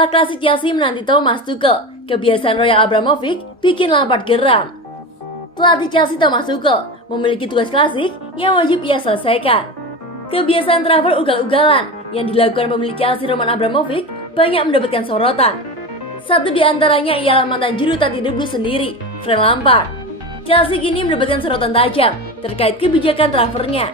Masalah klasik Chelsea menanti Thomas Tuchel. Kebiasaan Royal Abramovich bikin Lampard geram. Pelatih Chelsea Thomas Tuchel memiliki tugas klasik yang wajib ia selesaikan. Kebiasaan transfer ugal-ugalan yang dilakukan pemilik Chelsea Roman Abramovich banyak mendapatkan sorotan. Satu di antaranya ialah mantan juru taktik The Blues sendiri, Frank Lampard. Chelsea kini mendapatkan sorotan tajam terkait kebijakan transfernya.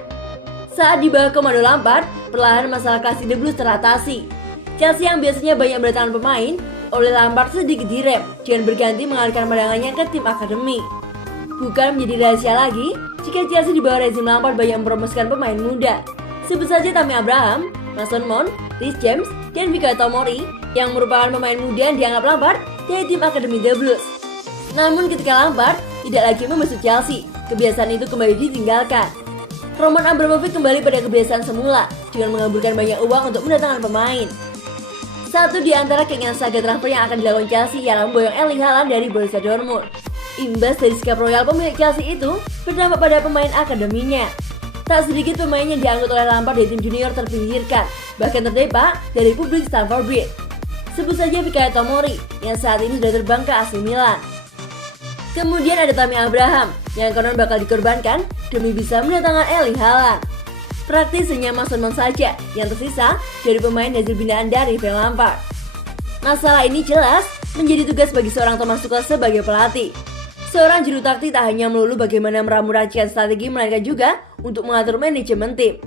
Saat di bawah komando Lampard, perlahan masalah klasik The Blues teratasi. Chelsea yang biasanya banyak bertahan pemain, oleh Lampard sedikit direm dengan berganti mengalihkan pandangannya ke tim akademi. Bukan menjadi rahasia lagi jika Chelsea di bawah rezim Lampard banyak mempromosikan pemain muda. Sebut saja Tammy Abraham, Mason Mount, Reece James, dan Fikayo Tomori yang merupakan pemain muda yang dianggap Lampard dari tim akademi The Blues. Namun ketika Lampard tidak lagi membesut Chelsea, kebiasaan itu kembali ditinggalkan. Roman Abramovich kembali pada kebiasaan semula dengan mengaburkan banyak uang untuk mendatangkan pemain. Satu di antara keinginan saga transfer yang akan dilakukan Chelsea ialah memboyong Erling Haaland dari Borussia Dortmund. Imbas dari sikap royal pemilik Chelsea itu berdampak pada pemain akademinya. Tak sedikit pemain yang diangkut oleh Lampard dari tim junior terpinggirkan, bahkan terdepak dari publik Stamford Bridge. Sebut saja Fikayo Tomori yang saat ini sudah terbang ke AC Milan. Kemudian ada Tammy Abraham yang konon bakal dikorbankan demi bisa mendatangkan Erling Haaland. Praktis hanya Mason Mount saja yang tersisa dari pemain hasil binaan dari Frank Lampard. Masalah ini jelas menjadi tugas bagi seorang Thomas Tuchel sebagai pelatih. Seorang juru taktik tak hanya melulu bagaimana meramu racikan strategi, melainkan juga untuk mengatur manajemen tim.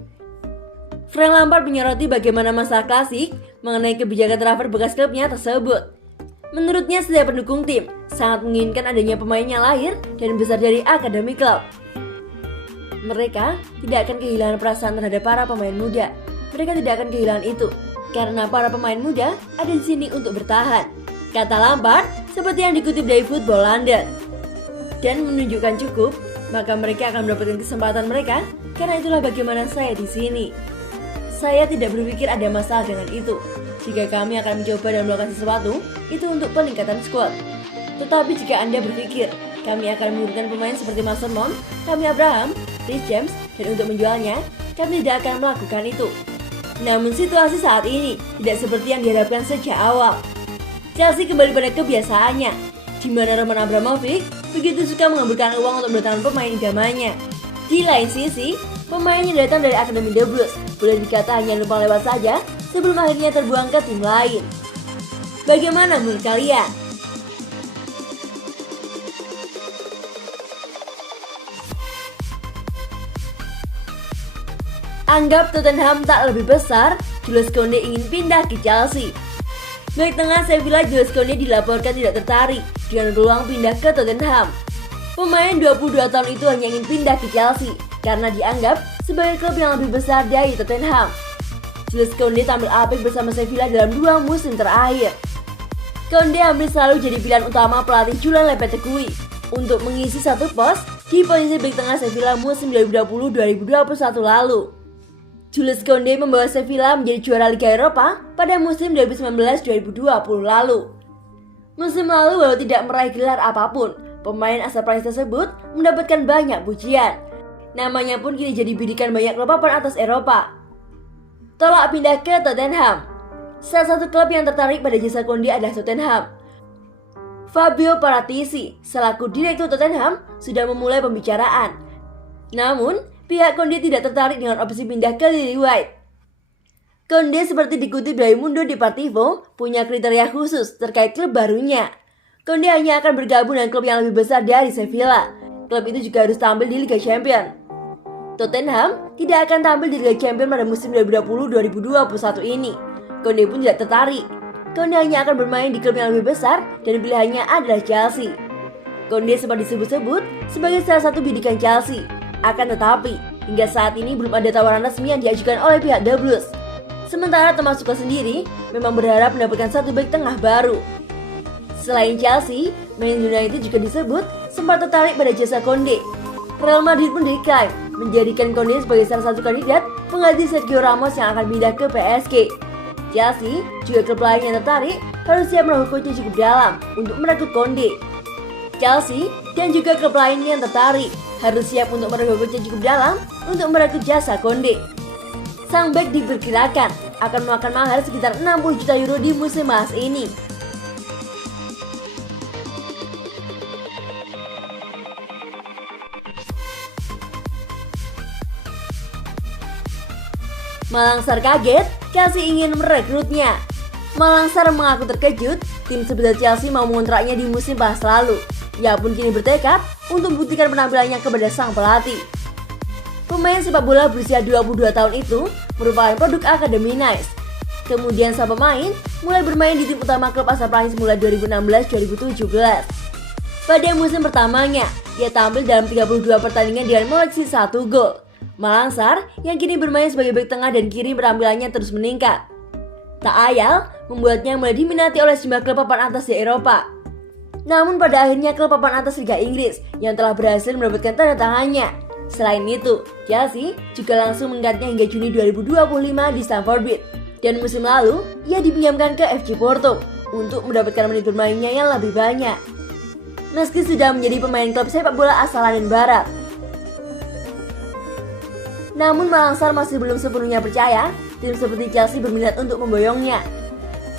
Frank Lampard menyoroti bagaimana masalah klasik mengenai kebijakan transfer bekas klubnya tersebut. Menurutnya setiap pendukung tim sangat menginginkan adanya pemain yang lahir dan besar dari akademi klub. Mereka tidak akan kehilangan perasaan terhadap para pemain muda. Mereka tidak akan kehilangan itu karena para pemain muda ada di sini untuk bertahan, kata Lampard seperti yang dikutip dari Football London. Dan menunjukkan cukup, maka mereka akan mendapatkan kesempatan mereka karena itulah bagaimana saya di sini. Saya tidak berpikir ada masalah dengan itu. Jika kami akan mencoba dan melakukan sesuatu, itu untuk peningkatan squad. Tetapi jika Anda berpikir kami akan menurunkan pemain seperti Mason Mount, Tammy Abraham, Reece James, dan untuk menjualnya, kami tidak akan melakukan itu. Namun situasi saat ini tidak seperti yang diharapkan sejak awal. Chelsea kembali pada kebiasaannya, di mana Roman Abramovich begitu suka mengambilkan uang untuk mendatangkan pemain idamannya. Di lain sisi, pemain yang datang dari akademi The Blues boleh dikata hanya numpang lewat saja sebelum akhirnya terbuang ke tim lain. Bagaimana menurut kalian? Anggap Tottenham tak lebih besar, Jules Koundé ingin pindah ke Chelsea. Bek tengah Sevilla Jules Koundé dilaporkan tidak tertarik dengan peluang pindah ke Tottenham. Pemain 22 tahun itu hanya ingin pindah ke Chelsea karena dianggap sebagai klub yang lebih besar dari Tottenham. Jules Koundé tampil apik bersama Sevilla dalam 2 musim terakhir. Koundé hampir selalu jadi pilihan utama pelatih Julen Lopetegui untuk mengisi satu pos di posisi bek tengah Sevilla musim 2020-2021 lalu. Jules Koundé membawa Sevilla menjadi juara Liga Eropa pada musim 2019-2020 lalu. Musim lalu walau tidak meraih gelar apapun, pemain asal Prancis tersebut mendapatkan banyak pujian. Namanya pun kini jadi bidikan banyak klub papan atas Eropa. Tolak pindah ke Tottenham. Salah satu klub yang tertarik pada jasa Koundé adalah Tottenham. Fabio Paratici, selaku direktur Tottenham, sudah memulai pembicaraan. Namun, pihak Koundé tidak tertarik dengan opsi pindah ke Lily White. Koundé seperti dikutip dari Mundo Deportivo punya kriteria khusus terkait klub barunya. Koundé hanya akan bergabung dengan klub yang lebih besar dari Sevilla. Klub itu juga harus tampil di Liga Champions. Tottenham tidak akan tampil di Liga Champions pada musim 2020-2021 ini. Koundé pun tidak tertarik. Koundé hanya akan bermain di klub yang lebih besar dan pilihannya adalah Chelsea. Koundé sempat disebut-sebut sebagai salah satu bidikan Chelsea. Akan tetapi, hingga saat ini belum ada tawaran resmi yang diajukan oleh pihak The Blues. Sementara Thomas Tuchel sendiri memang berharap mendapatkan satu bek tengah baru. Selain Chelsea, Man United juga disebut sempat tertarik pada jasa Koundé. Real Madrid pun diklaim menjadikan Koundé sebagai salah satu kandidat pengganti Sergio Ramos yang akan pindah ke PSG. Chelsea juga klub lain yang tertarik harus siap merogoh kocek cukup dalam untuk merekrut Koundé. Chelsea dan juga klub lain yang tertarik harus siap untuk merogoh kocek cukup dalam untuk merekrut jasa Koundé. Sang bek diperkirakan akan memakan mahar sekitar 60 juta euro di musim panas ini. Malang Sarr kaget, Chelsea ingin merekrutnya. Malang Sarr mengaku terkejut, tim sebesar Chelsea mau mengontraknya di musim panas lalu. Ia pun kini bertekad untuk membuktikan penampilannya kepada sang pelatih. Pemain sepak bola berusia 22 tahun itu merupakan produk Akademi Nice. Kemudian sang pemain mulai bermain di tim utama klub asal Prancis mulai 2016-2017. Pada musim pertamanya, ia tampil dalam 32 pertandingan dengan mengoleksi 1 gol. Malang Sarr yang kini bermain sebagai bek tengah dan kiri penampilannya terus meningkat. Tak ayal, membuatnya mulai diminati oleh sejumlah klub papan atas di Eropa. Namun pada akhirnya klub papan atas Liga Inggris yang telah berhasil mendapatkan tanda tangannya. Selain itu, Chelsea juga langsung mengangkatnya hingga Juni 2025 di Stamford Bridge. Dan musim lalu, ia dipinjamkan ke FC Porto untuk mendapatkan menit bermainnya yang lebih banyak. Meski sudah menjadi pemain klub sepak bola asal London Barat, namun Malang Sarr masih belum sepenuhnya percaya tim seperti Chelsea berminat untuk memboyongnya.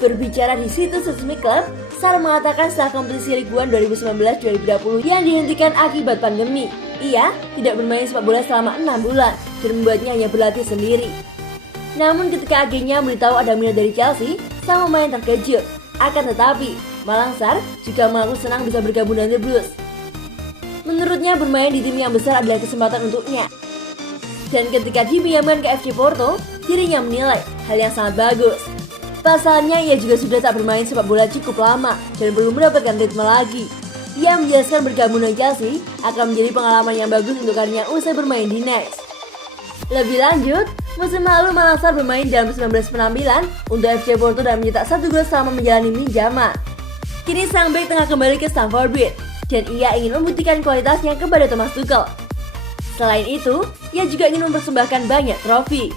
Berbicara di situs resmi klub, Sarr mengatakan setelah kompetisi Ligue 1 2019-2020 yang dihentikan akibat pandemi, ia tidak bermain sepak bola selama 6 bulan dan membuatnya hanya berlatih sendiri. Namun ketika agennya memberitahu ada minat dari Chelsea, sang pemain terkejut. Akan tetapi, Malang Sarr juga mengaku senang bisa bergabung dengan The Blues. Menurutnya bermain di tim yang besar adalah kesempatan untuknya. Dan ketika dipinjamkan ke FC Porto, dirinya menilai hal yang sangat bagus. Pasalnya ia juga sudah tak bermain sepak bola cukup lama dan belum mendapatkan ritme lagi. Ia menjelaskan bergabung dengan Chelsea akan menjadi pengalaman yang bagus untuk karirnya usai bermain di Nice. Lebih lanjut, musim lalu Malang Sarr bermain dalam 19 penampilan untuk FC Porto dan mencetak 1 gol selama menjalani pinjaman. Kini sang bek tengah kembali ke Stamford Bridge dan ia ingin membuktikan kualitasnya kepada Thomas Tuchel. Selain itu, ia juga ingin mempersembahkan banyak trofi.